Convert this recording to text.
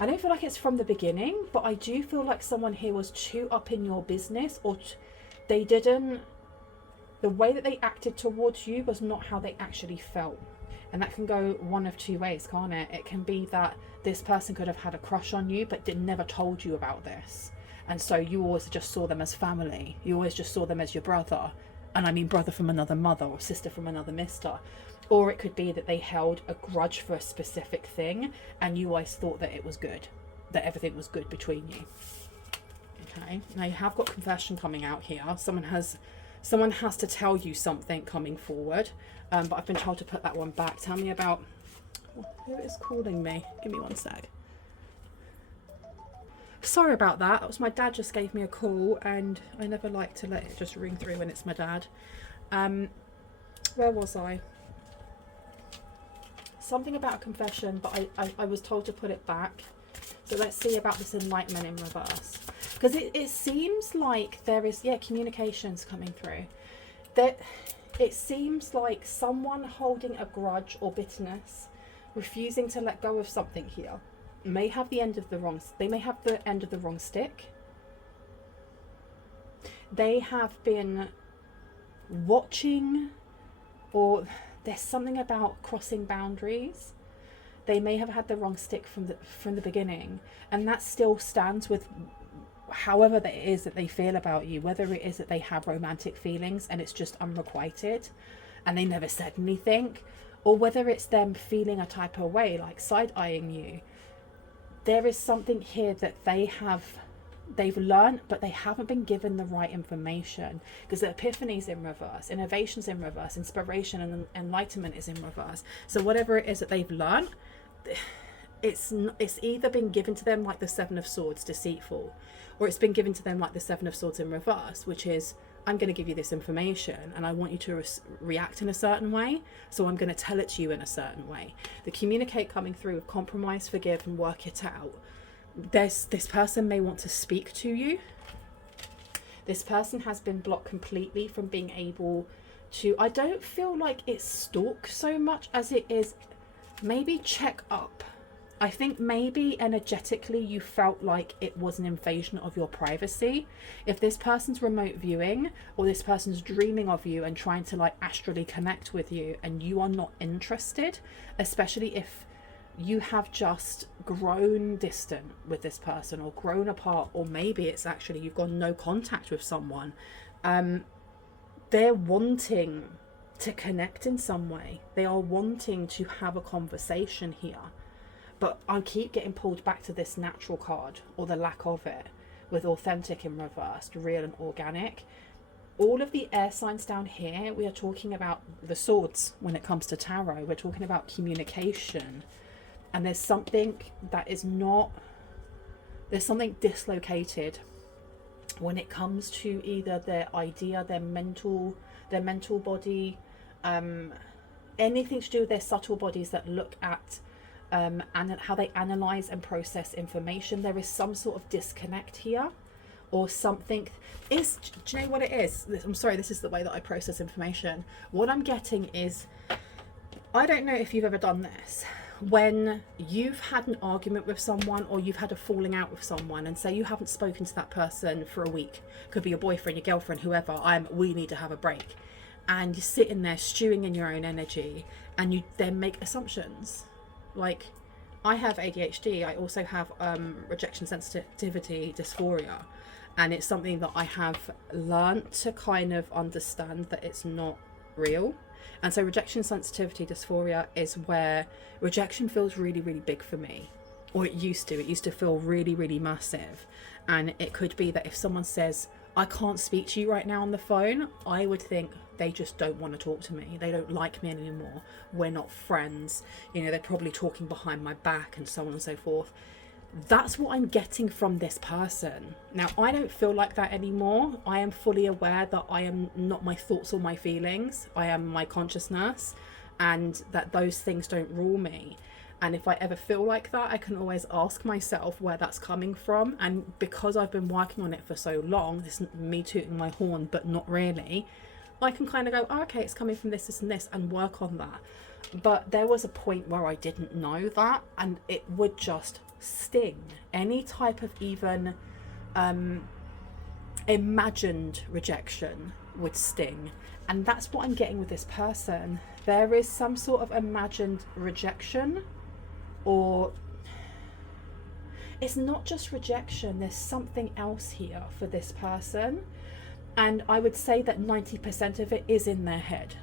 I don't feel like it's from the beginning, but I do feel like someone here was too up in your business, or they didn't, the way that they acted towards you was not how they actually felt. And that can go one of two ways, can't it? It can be that this person could have had a crush on you, but never told you about this. And so you always just saw them as family. You always just saw them as your brother. And I mean brother from another mother, or sister from another mister. Or it could be that they held a grudge for a specific thing, and you always thought that it was good, that everything was good between you. Okay, now you have got confession coming out here. Someone has to tell you something coming forward, but I've been told to put that one back. Tell me about, who is calling me? Give me one sec. Sorry about that. That was my dad just gave me a call, and I never like to let it just ring through when it's my dad. Where was I? Something about a confession, but I was told to put it back. So let's see about this enlightenment in reverse. Because it seems like there is, communications coming through. That it seems like someone holding a grudge or bitterness, refusing to let go of something here, may have the end of the wrong, they may have the end of the wrong stick. They have been watching, or there's something about crossing boundaries. They may have had the wrong stick from the beginning, and that still stands with however it is that they feel about you, whether it is that they have romantic feelings and it's just unrequited and they never said anything, or whether it's them feeling a type of way, like side-eyeing you. There is something here that they've learned, but they haven't been given the right information, because the epiphany is in reverse, innovation's in reverse, inspiration and enlightenment is in reverse. So whatever it is that they've learned, it's either been given to them like the Seven of Swords, deceitful, or it's been given to them like the Seven of Swords in reverse, which is, I'm going to give you this information and I want you to react in a certain way, so I'm going to tell it to you in a certain way. The communicate coming through with compromise, forgive and work it out. This person may want to speak to you. This person has been blocked completely from being able to, I don't feel like it's stalk so much as it is maybe check up. I think maybe energetically you felt like it was an invasion of your privacy. If this person's remote viewing, or this person's dreaming of you and trying to like astrally connect with you, and you are not interested, especially if you have just grown distant with this person or grown apart, or maybe it's actually you've got no contact with someone, they're wanting to connect in some way. They are wanting to have a conversation here. But I keep getting pulled back to this natural card, or the lack of it, with authentic in reverse, real and organic. All of the air signs down here, we are talking about the swords when it comes to tarot. We're talking about communication. And there's something that is not, there's something dislocated when it comes to either their idea, their mental body, anything to do with their subtle bodies that look at and how they analyze and process information. There is some sort of disconnect here, or something is, do you know what it is? I'm sorry, this is the way that I process information. What I'm getting is, I don't know if you've ever done this, when you've had an argument with someone, or you've had a falling out with someone, and say you haven't spoken to that person for a week, could be your boyfriend, your girlfriend, whoever, we need to have a break, and you're sitting there stewing in your own energy, and you then make assumptions. Like, I have ADHD, I also have rejection sensitivity dysphoria, and it's something that I have learned to kind of understand that it's not real. And so rejection sensitivity dysphoria is where rejection feels really, really big for me, or it used to feel really, really massive. And it could be that if someone says, I can't speak to you right now on the phone, I would think they just don't want to talk to me. They don't like me anymore. We're not friends. You know, they're probably talking behind my back and so on and so forth. That's what I'm getting from this person. Now, I don't feel like that anymore. I am fully aware that I am not my thoughts or my feelings. I am my consciousness, and that those things don't rule me. And if I ever feel like that, I can always ask myself where that's coming from. And because I've been working on it for so long, this isn't me tooting my horn, but not really, I can kind of go, oh, okay, it's coming from this, this and this, and work on that. But there was a point where I didn't know that, and it would just sting. Any type of even imagined rejection would sting. And that's what I'm getting with this person. There is some sort of imagined rejection, or it's not just rejection, there's something else here for this person. And I would say that 90% of it is in their head.